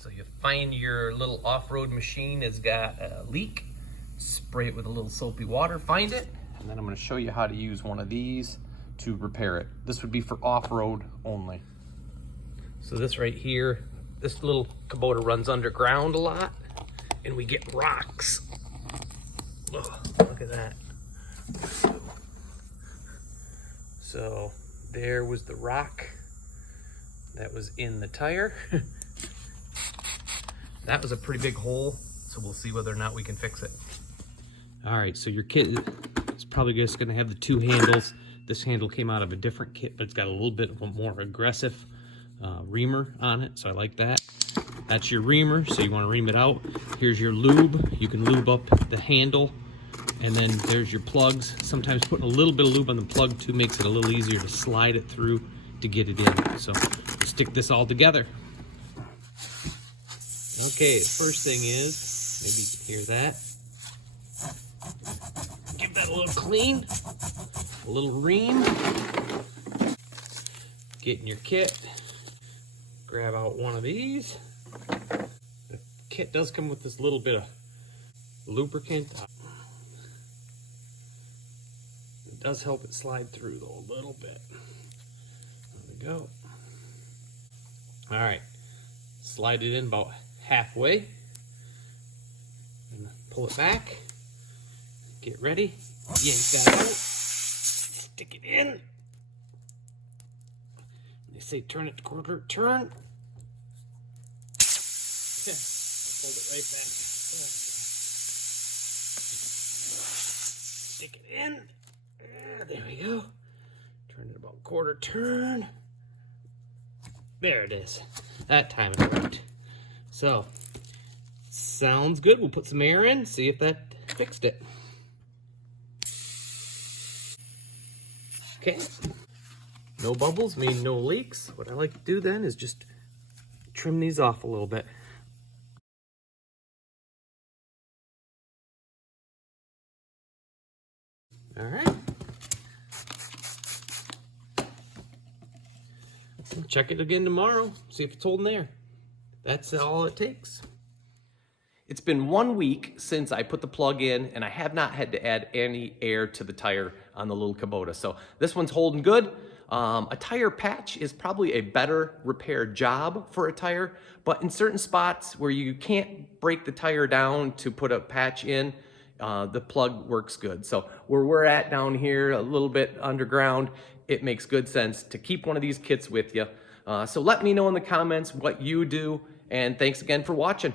So you find your little off-road machine has got a leak, spray it with a little soapy water, find it, and then I'm going to show you how to use one of these to repair it. This would be for off-road only. So this right here, this little Kubota runs underground a lot, and we get rocks. Oh, look at that. So there was the rock that was in the tire. That was a pretty big hole, so we'll see whether or not we can fix it. All right, so your kit is probably just gonna have the two handles. This handle came out of a different kit, but it's got a little bit of a more aggressive reamer on it, so I like that. That's your reamer, so you wanna ream it out. Here's your lube. You can lube up the handle, and then there's your plugs. Sometimes putting a little bit of lube on the plug too makes it a little easier to slide it through to get it in. So we'll stick this all together. Okay, first thing is, maybe you can hear that. Give that a little clean, a little ream. Get in your kit, grab out one of these. The kit does come with this little bit of lubricant. It does help it slide through though, a little bit. There we go. All right, slide it in about halfway and pull it back. Get ready, yank that out, stick it in. They say turn it to quarter turn. Okay, I pulled it right back. Stick it in. There we go. Turn it about quarter turn. There it is. That time it worked. So, sounds good. We'll put some air in, see if that fixed it. Okay. No bubbles mean no leaks. What I like to do then is just trim these off a little bit. All right. Check it again tomorrow, see if it's holding there. That's all it takes. It's been 1 week since I put the plug in, and I have not had to add any air to the tire on the little Kubota. So this one's holding good. A tire patch is probably a better repair job for a tire, but in certain spots where you can't break the tire down to put a patch in, the plug works good. So where we're at down here, a little bit underground, it makes good sense to keep one of these kits with you. So let me know in the comments what you do, and thanks again for watching.